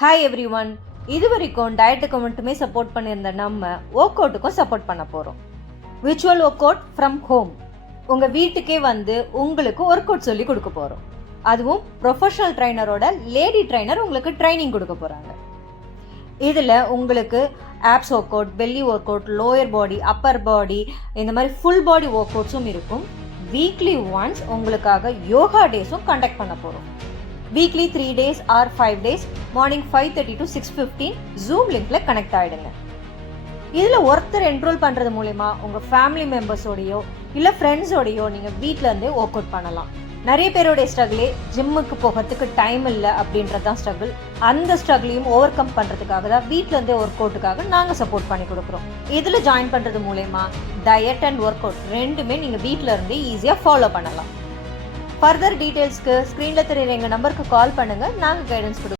Hi every one. இது வரைக்கும் டயட்டுக்கு மட்டுமே சப்போர்ட் பண்ணியிருந்த நம்ம ஒர்க் அவுட்டுக்கும் சப்போர்ட் பண்ண போகிறோம். Virtual work out from home. உங்கள் வீட்டுக்கே வந்து உங்களுக்கு ஒர்க் அவுட் சொல்லி கொடுக்க போகிறோம். அதுவும் ப்ரொஃபஷனல் ட்ரைனரோட லேடி ட்ரைனர் உங்களுக்கு ட்ரைனிங் கொடுக்க போகிறாங்க. இதில் உங்களுக்கு abs work out, belly work out, lower body, upper body, இந்த மாதிரி ஃபுல் பாடி ஒர்க் அவுட்ஸும் இருக்கும். வீக்லி ஒன்ஸ் உங்களுக்காக யோகா டேஸும் கண்டக்ட் பண்ண போகிறோம். Weekly 3 days or 5 days morning 5:30 to 6:15 zoom லிங்க்ல கனெக்ட் ஆகிடுங்க. இதில் ஒருத்தர் என்ரோல் பண்ணுறது மூலமா உங்கள் ஃபேமிலி மெம்பர்ஸோடையோ இல்லை ஃப்ரெண்ட்ஸோடையோ நீங்கள் வீட்டில் இருந்தே ஒர்க் அவுட் பண்ணலாம். நிறைய பேருடைய ஸ்ட்ரகிளே ஜிம்முக்கு போகிறதுக்கு டைம் இல்லை அப்படின்றது தான் ஸ்ட்ரகிள். அந்த ஸ்ட்ரகிளையும் ஓவர் கம் பண்ணுறதுக்காக தான் வீட்டில் இருந்தே ஒர்க் அவுட்டுக்காக நாங்கள் சப்போர்ட் பண்ணி கொடுக்குறோம். இதில் ஜாயின் பண்ணுறது மூலமா டயட் அண்ட் ஒர்க் அவுட் ரெண்டுமே நீங்கள் வீட்டில் இருந்தே ஈஸியாக ஃபாலோ பண்ணலாம். ஃபர்தர் டீட்டெயில்ஸ்க்கு ஸ்க்ரீனில் தெரியுற எங்கள் நம்பருக்கு கால் பண்ணுங்கள். நாங்கள் கைடன்ஸ் கொடுக்குறோம்.